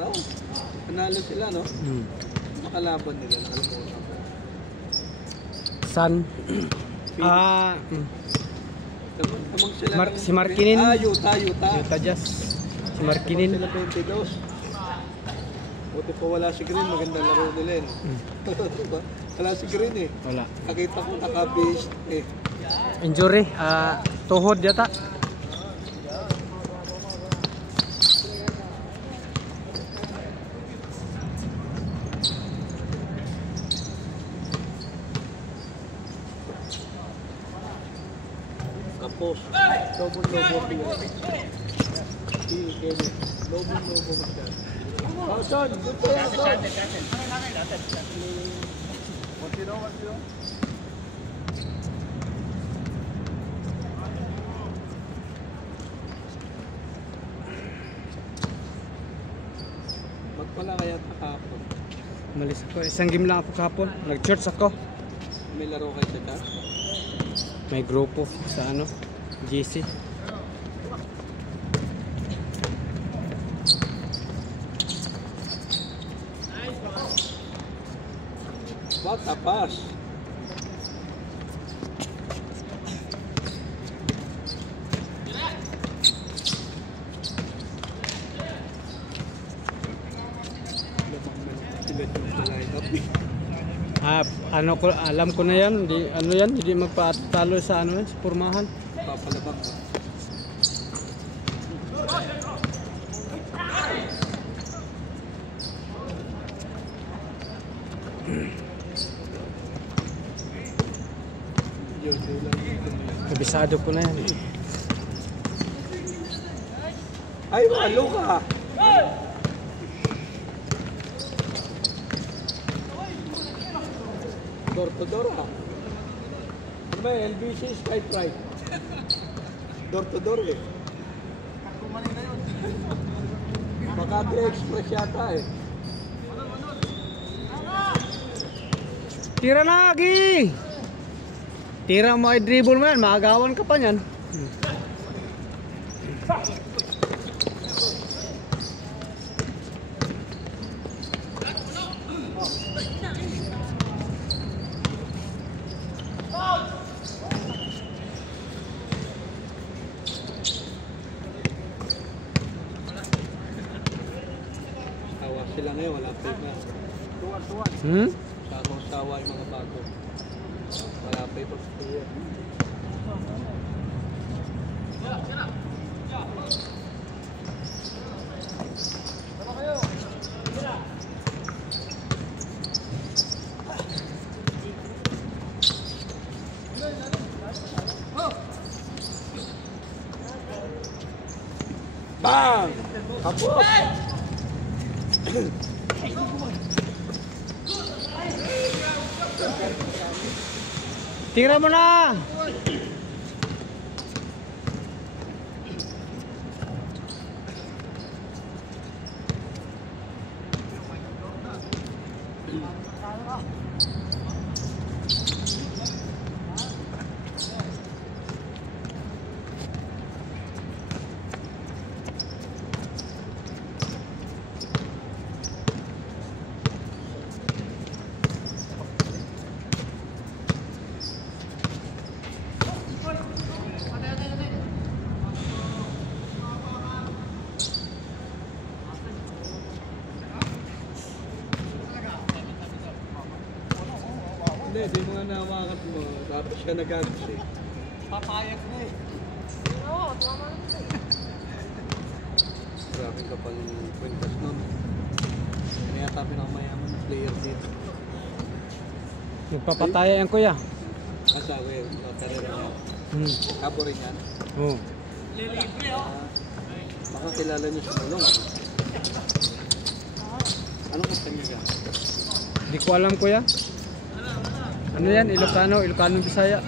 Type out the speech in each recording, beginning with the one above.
araw. Panalo sila, no? Nakalaban nila. Nakalimutan ko. San? Tamang sila Si Markinin. Utah. Utah Jazz. Si Markinin. Sila 22. Buti pa wala si Green, magandang laro nila eh. Wala si Green eh. Wala. Nakita ko naka-base eh. Injury. Tuhod yata. Tapos, lobo-lobo. Lobo-lobo magkano. Oh, Son! Good for you, Son! 1-0. Magpala kaya kahapon. Malis ako. Isang game lang ako kahapon. Nag-church ako. May laro kayo sa chat? May grupo sa GC. Bata pass. Alam ko na yan. Hindi magpatalo sa sa pormahan. Papalabak ba? Kabisado ko na yan. Ay, malo ka! Door to door ha? Ano ba LBC Sky Pride? Door to door eh. Kumaling na yun. Makati Express yata eh. Tira lagi! Tira mo ay dribble mo yan, maagawan ka pa yan. Sawa sila ngayon, wala pa na. Sawa yung mga bago. Wala pa ito sa kuya. Bang! Kapos! Tira mo na! Hindi, di mo nga nahawakan mo. Tapos ka nag-agos eh. Papayag na eh. Oo, tama na. Grabe ka pang kwintas nun. Kaya tabi na mayaman na player dito. Nagpapataya yan kuya. Asa ko yun, karera niya. Kabo rin yan. Oo. Lilibre oh. Baka kilala niyo sa Balong. Anong kastanya ka? Hindi ko alam kuya. Ano yan? Ilocano Bisaya.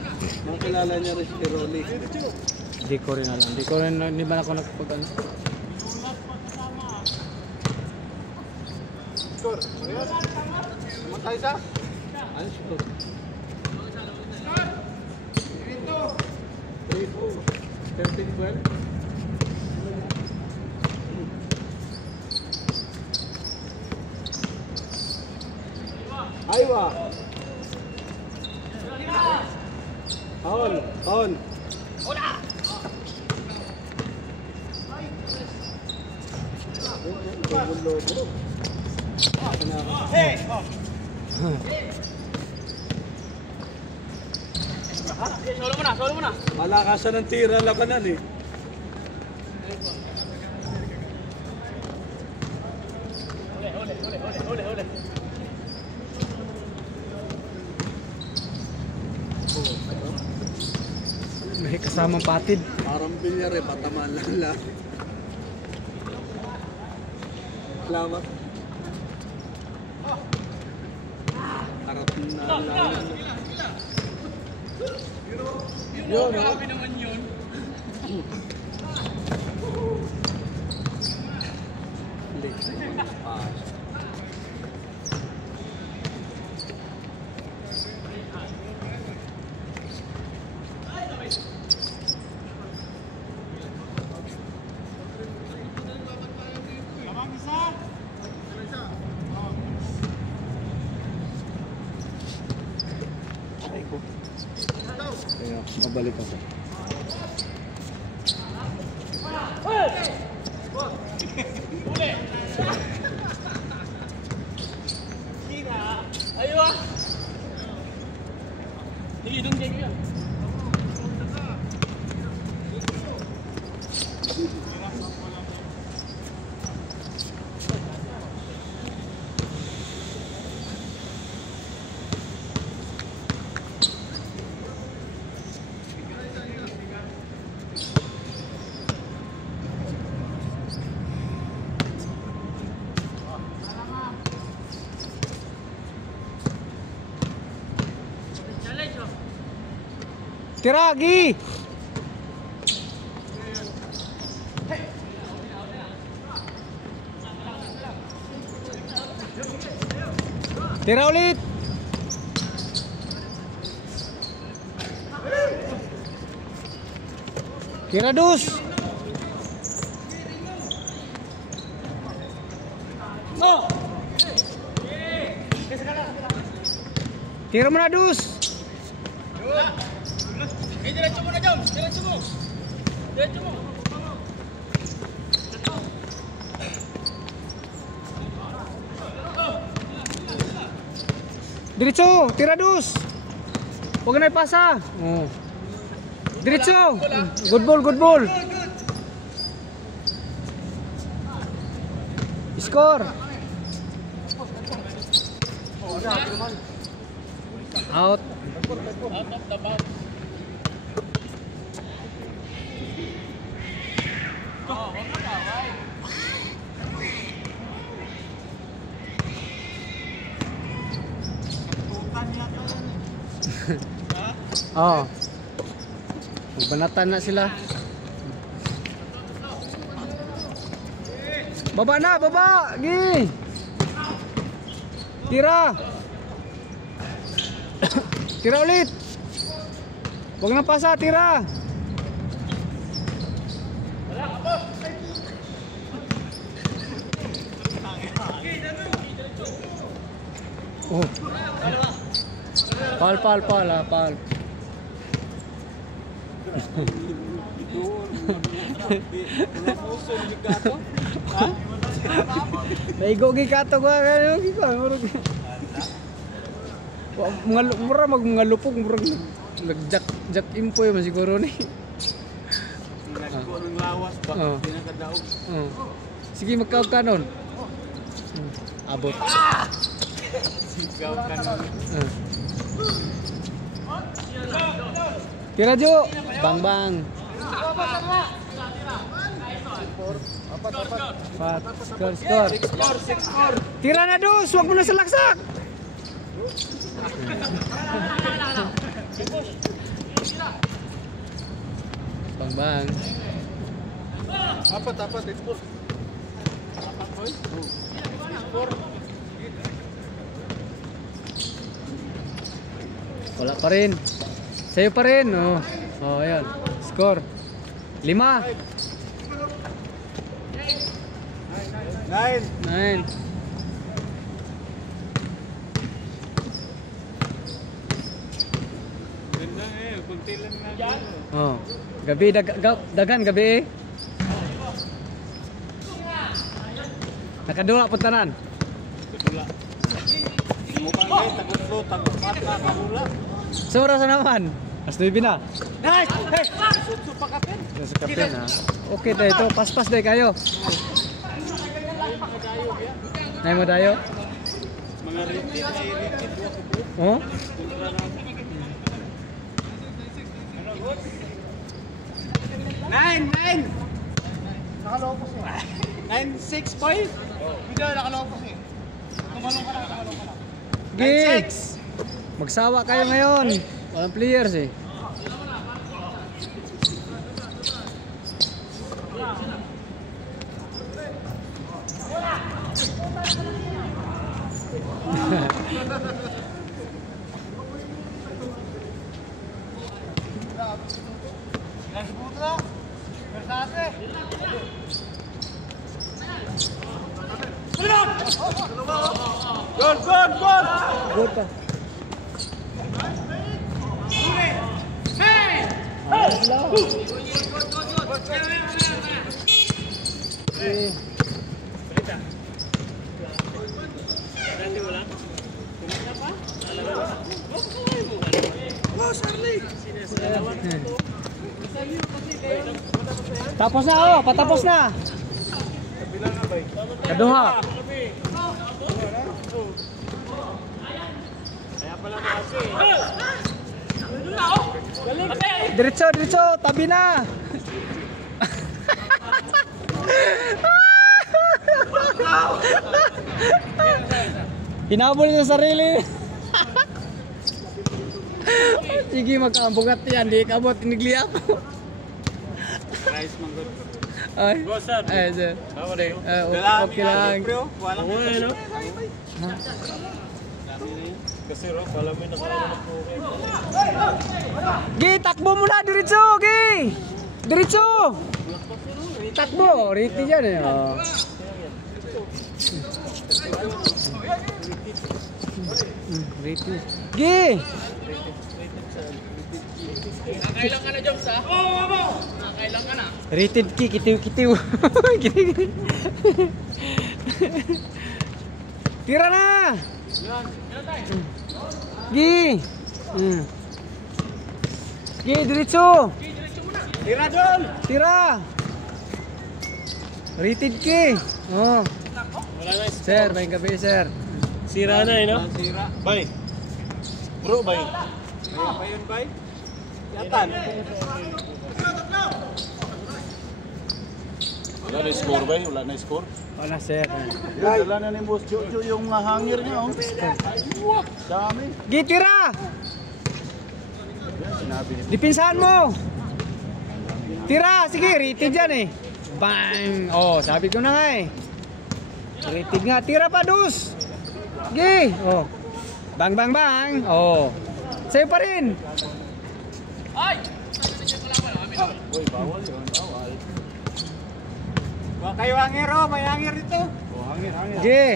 Makilala niya rin si Rolly. Hindi ko rin alam. Hindi man ako nagpag-ano. Score. Matay sa? Ano score? 3-2. 13-12. Aywa. Paul, Paul. Solo mo na. Malakasan ng tira labanan eh. Huli. May kasamang patid. Parang bilyar eh, patamaan lang. Salamat. Harap na lang. Yun, Grabe naman yun. Kaya, mabalik ako. Aywa. Sige, dun kayo yan. Tiragi! Tira ulit! Tira dus! No! Tira mo na dus! Diretso mo na, Jom. Diretso mo. Diretso! Tira dus! Huwag na ipasa! Oh. Diretso! Good ball! Score! Out! Out of the bounds. Oh. Magbanatan na sila. Baba na, baba! Gi! Tira! Tira ulit! Huwag na pasa, tira! Oh. Paul, Paul. Naigo gikato ko ano giko. Mga lupog murag nag-jack impoy man siguro ni. Nagko ng lawas ba? Oh. Hindi nakadaog. Sige magkaog kanon. Abot. Sigaw ka nun. Tira Jo. Bang. Score. Tira na dos, wag mo na salaksak. Bang. Apat, export. Wala pa rin. Sa'yo pa rin. Oh, ayan. Score. 5. 9. 9. Gabi daghan gabi. Nakadula po tanan. Sura sa naman. As 9 na. Nice! Hey! Sa kapten ha. Okay tayo ito. Pas-pas day kayo. Nay mo tayo? Mga ritid. Oh? Nine! Nakaloko siya. 9-6 boy? Hindi, nakaloko siya. Tumalong ka lang. Gig! Magsawa kayo ngayon. Walang players eh. Gol! Good ka. Tapos na oh, patapos na. Kaduha. Diretso, tabi na. Hinabol sa sarili. Sige, magkaambugat yan. Di kabot, inigli ako. Guys, manggod. Ay, Go, sir. ay, sir. Ako na yun. Okay lang. Walang Ako na yun. Ha? Kasi Rob, alam mo yung nakalaman ko. Gi, takbo muna, diretso, Gi. Diretso. Takbo, riti dyan eh. Oh. Riti. Gi. Nakailang ka na, Joms, ha? Oo! Nakailang ka na. Rated ki, kitiw-kitiw. Tira na. Gi. Gi, diretso. Tira doon! Tira. Rated ki. Oh. Wala na. Sir, may gabi, sir. Sira na, eh, no? Sira. Bay. Bro, bay. Kaya pa yun, bay? Yatan. Wala na score, bay. Wala na score. Wala, sir. Dala na ni Boss Jojo yung hangir niya, oh. Dami. Gi, tira. Sinabi niya. Dipinsahan mo. Tira, sige, rated yan eh. Bang! Oh, sabi ko na nga eh. Rated nga, tira pa dus. Gi. Oh. Bang bang bang. Oh. Sa'yo pa rin. Uy, bawal yun. Bawal. Baka kayo hangir, oh. May hangir dito. Oh, hangir. Gi.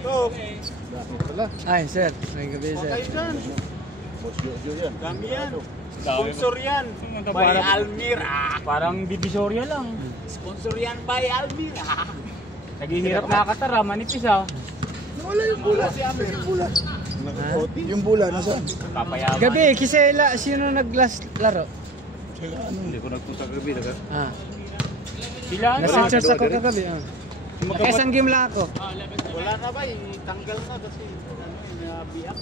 Ito. Ay, sir. May gabi, Baka sir. kayo dyan. Boss Jojo yan. Dami yan. Sponsor yan. By Almira. Parang divisoria lang. Sponsor yan by Almira. Naghihirap na katara, manipis ah. Wala yung bula si Amir. Yung bula. Nakakoti. Yung bula, nasaan? Papayaman. Gabi, kisela, sino nag-last laro? Hindi ko nagpunta gabi. Ah. Sila na. Nasa-charge ako kagabi. Ah. Isang game lang ako. Wala na ba? Tanggal na kasi nabiyak.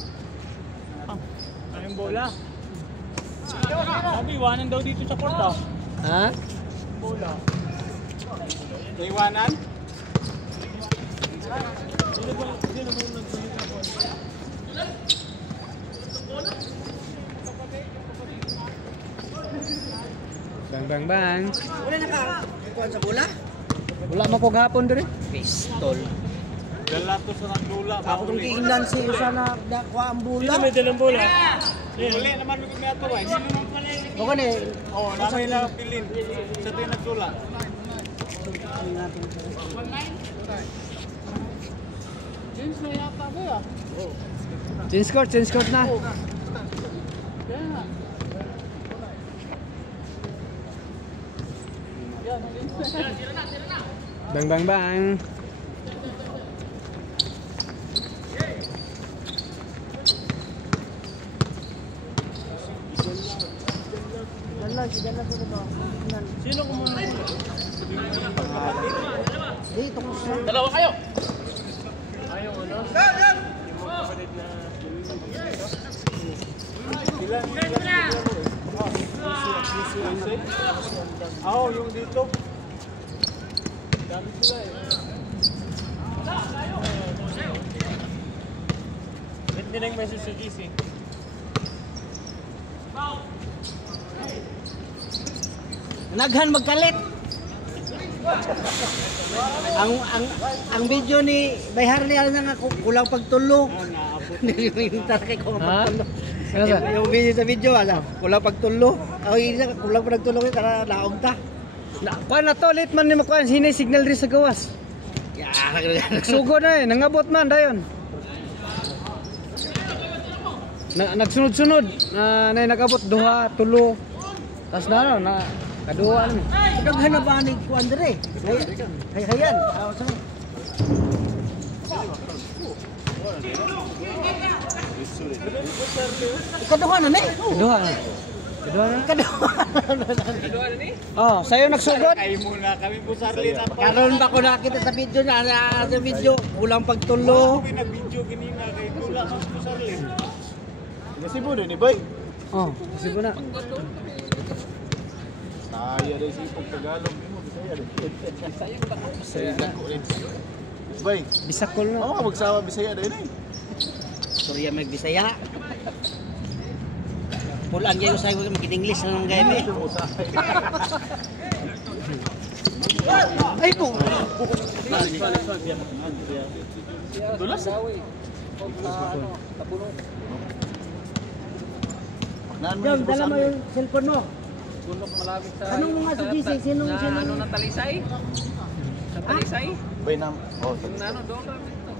Ano yung bola? Sabi, iwanan daw dito sa court ah. Ha? Bola. Iwanan? Bang bang bang. Wala nakakuha sa bola? Wala mo ko gahapon dire. Pistol. Dala to sa nagdula. Ako nung kiingnan si Usa na dakwa ang Sino bula. may dalang bola? Uli naman yung nga to eh. Sino naman pala yun? O kan eh. Oo, namin na pilin. Sa ito yung nagdula. James na yata ba ya? Change court na. Bang bang bang. Dala sa ba? Sino kumunod? Dito ko sa Dalawa kayo! Ayaw ano? Yung mga kapatid na... Oo, yung dito. Dami sila eh. Ba't din ang message sa GC? Naghan magkalit. Ang video ni Bayhar ni nga kulang pagtulo. Nilimintar kay ko Ha? pagtulo. Ano sa? Yung video sa video ano, kulang pagtulo. Ako hindi na kulang pagtulo kay tara laog ta. Kuan na to, late man ni makuan. Sino yung signal rin sa gawas? Ya, Nagsugo na eh, nangabot man dayon. Nagsunod-sunod, na nagabot duha, tulo. Tas na na kaduha na. daghan na ba ni kuan dire? Hayan. Aw sa Kaduha na ni. Kaduha na. Kaduha na. Kaduha. Oh, sayo nagsugod. Kay muna kami po sarli na pa. Karon ba ko nakita sa video sa video kulang pagtulo. Pinag-video ganina kay Tula sa po sarli. Kasi mo din, Bay. Oh, kasi po na. Saya rin si Pog Tagalog. Bisaya rin. Saya na. Bay. Bisakol na. Oo, magsawa Bisaya din eh. Surya magbisaya. Pulaan kayo sa mga mag-English na nang game. Ay po. Dulas. Jom, dala mo yung cellphone mo. Gulok malapit sa... Anong mga sugisi? Sinong Ano na talisay? Sa talisay? Bay na. Oh, Yung ano, doon kami ito.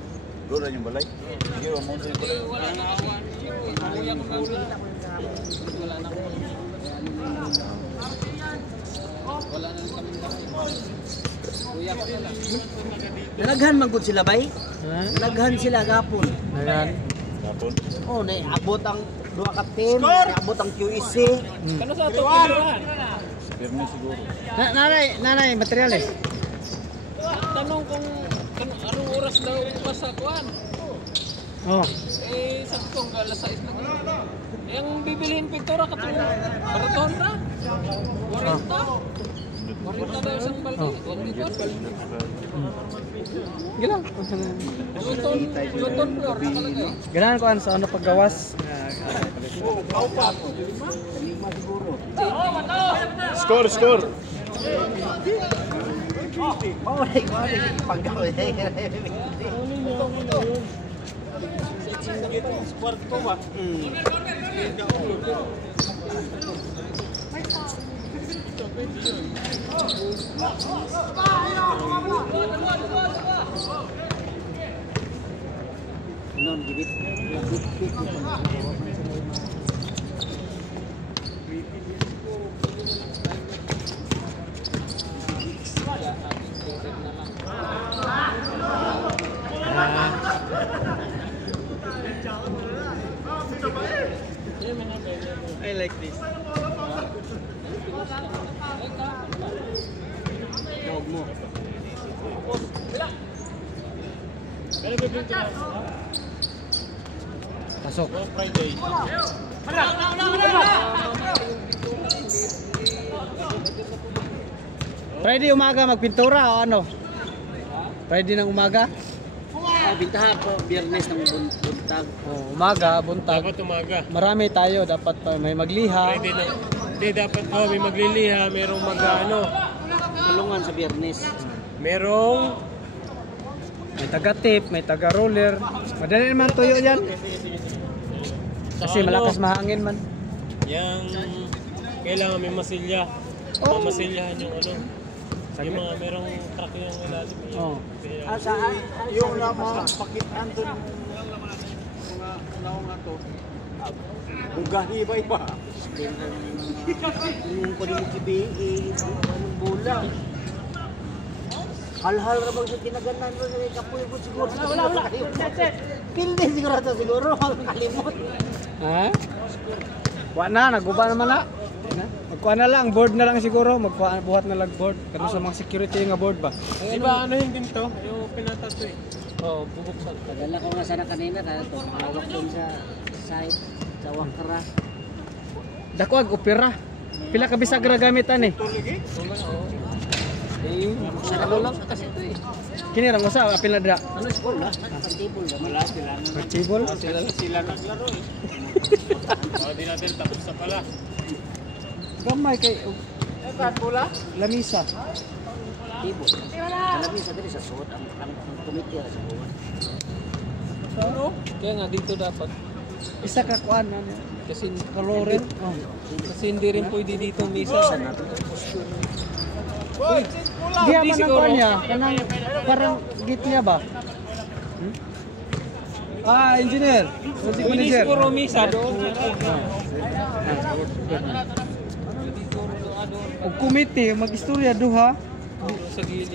doon yung balay. Sige, mo sa balay. Wala na awan. Kuya ko na ulo. Wala na ako. Wala na kami. Kuya ko na lang. Nalaghan man gud sila bay? Ha? Nalaghan sila gapon. Ayan. Tapon. Oh, na abot ang duha ka team, abot ang QEC. Kano sa ito? Kinuhan? Permi siguro. Nanay, materials. Tanong kung anong oras daw bukas sa kuhan. Oh. Eh, sabi ko, alas 6 na. Eh, ang bibilihin pintura ka itong karaton na. 40. 40 daw isang balde. 40. Gilang. Luton floor nakalagay. Ganahan ko sa ano paggawas. Score, score. Oh, paggaw. Kwarto ba? Non gibit. I like this. Dog mo. Pasok. Friday. Friday umaga magpintura o ano? Friday ng umaga? Bintahan po Biyernes ng buntag. Oh, umaga, buntag. Dapat umaga. Marami tayo, dapat pa may magliha. Friday na. Hindi, dapat may magliliha. Merong mag-ano. Tulungan sa Biyernes. Merong... May taga-tip, may taga-roller. Madali naman tuyo yan. Kasi malakas mahangin man. Yang... Kailangan may masilya. Oh. Masilyahan yung ano. Yung mga merong truck yung ilalim. Oh. Yung lamang pakitan doon mga naong ato. Kung gahibay pa. Yung ko din kibi, anong bola. Hal-hal ra bang sa kinaganan mo sa kapoy mo siguro. Wala. Pilde siguro to siguro. Kalimot. Ha? Kuha na, naguba naman na. Magkuha na lang, board na lang siguro. Magbuhat na lang board. Kano sa mga security nga board ba? Di ba ano yung ginto? Yung pinatato eh. Oo, bubuksan. Padala ko nga sana kanina kaya to mahawak dun sa site sa Wakra. Dako ag opera. Pila ka bisag ra gamitan eh. Ano lang kasi ito eh. Kini ra mo sa apil na dra. Ano school ha? Table ba? Wala sila. Archibol. Sila naglaro eh. Di natin tapos sa pala. Gamay kay Pula? lamisa. Table. Kalabi sa diri sa suot ang committee sa buwan. Ano? Kaya nga dito dapat. Isa ka kuan na. Kasi Kalorin. Oh. Kasi hindi rin pwede dito misa. Di man ang kuan niya. Kanang parang git niya ba? Ah, engineer. Project Pwede manager. siguro misa doon. Og committee mag-istorya duha. Sa gilid.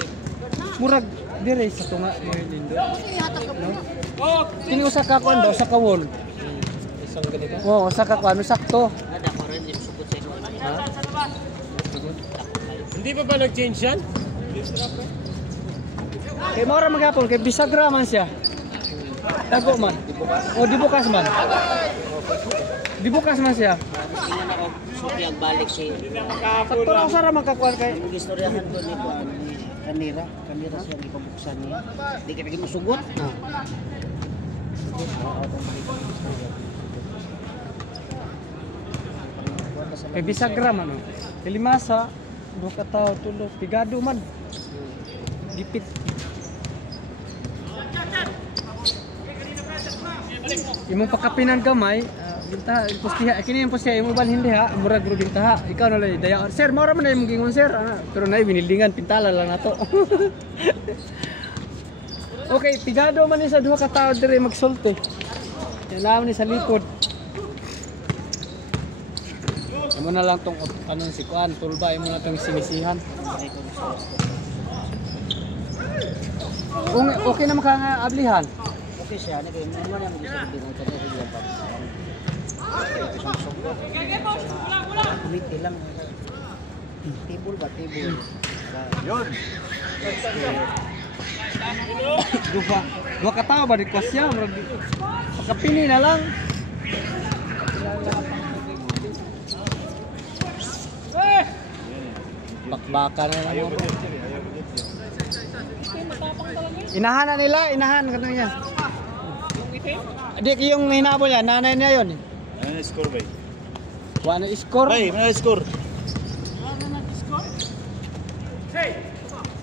Murag dire sa tunga dire lindo. Oh! Kini usa ka kuan daw sa kawol. Isang ganito. Oh, usa ka kuan sakto. Ada ko rin din sukot sa imo. Hindi pa ba nag-change yan? Kay mo ra maghapon kay bisag ra man siya. Dago man. O di bukas man. Di bukas man siya. Tingnan ako suki ang balik si Sakto ra usa ra makakuan kay. ang istoryahan ko ni kuan ni kanira siya gipabuksan niya. Di kay mo sugot. Kay bisag ra man. Kay limasa duha ka tawo tulo pigado man. Gipit. Imong pakapinan gamay, ginta impostiha kini impostiha imo ban hindi ha, murag ro ginta. Ikaw na lay daya. Sir, mora man na imong gingon sir. Pero nay binildingan pintala lang nato. Okay, pigado man ni sa duha ka tawo dire magsulti. Yan ni sa likod. Imo na lang tong anon si kuan, tulba imo na tong sinisihan. Okay na maka-ablihan. Okay siya na kay mo na mo gusto din sa kanila pa. Committee lang. Table ba table? Yun. Dua ka tawo ba request siya, murag pagkapili na lang. Bakbaka na lang ako. Inahan na nila, inahan ka niya. Di yung hinabol niya, nanay niya yun. Ano na score ba? Wala na score. Bay, ano na score?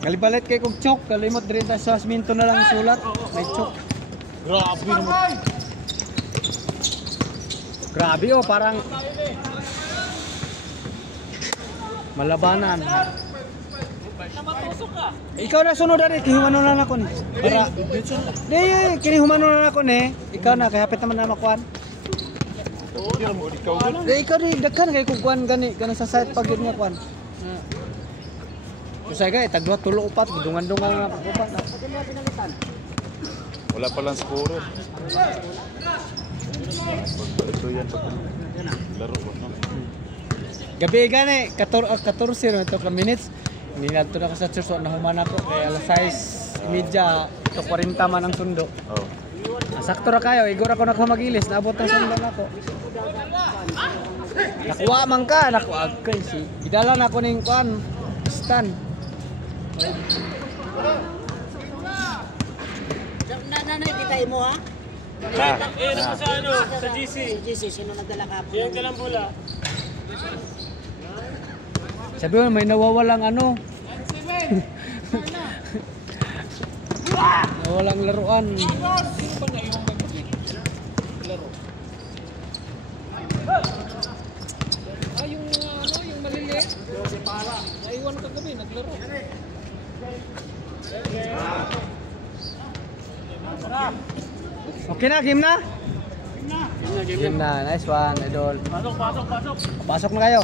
Kalibalit kay kog chok, kalimot din ta sa minto na lang sulat. May chok. Grabe naman. Grabe oh, parang malabanan. Ikaw na sunod ari, kihumano na nako ni. Para di kini humano na nako ni. Ikaw na kay hapit naman na makuan. Hindi mo ikaw. Di ikaw di daghan kay kuan gani sa site pag yun nga kuan. Usay kay tagduha tulo upat dungan-dungan nga upat. Wala pa lang score. Ito yan pa. Laro ko no. Gabi gani 14 na to ka minutes. Hindi na ito na ako sa church, na humana ko. Kaya alas 6:30, ito 40 man ang sundo. Oh. Sakto ra kayo, igor ako nakamagilis, naabot ang sundo na ako. Nakuha man ka, nakuha kay si. Idala na ako ning kuan, stand. Nanay di tayo mo ha? Sa ano? Sa GC. GC sino nagdala ka po? Yan ka lang pula. Sabi mo, may nawawalang ano. Nawalang laruan. Yung ano, yung maliliit. Naiwan kagabi, naglaro. Okay na, game na? Game na. Nice one, idol. Pasok. Pasok na kayo.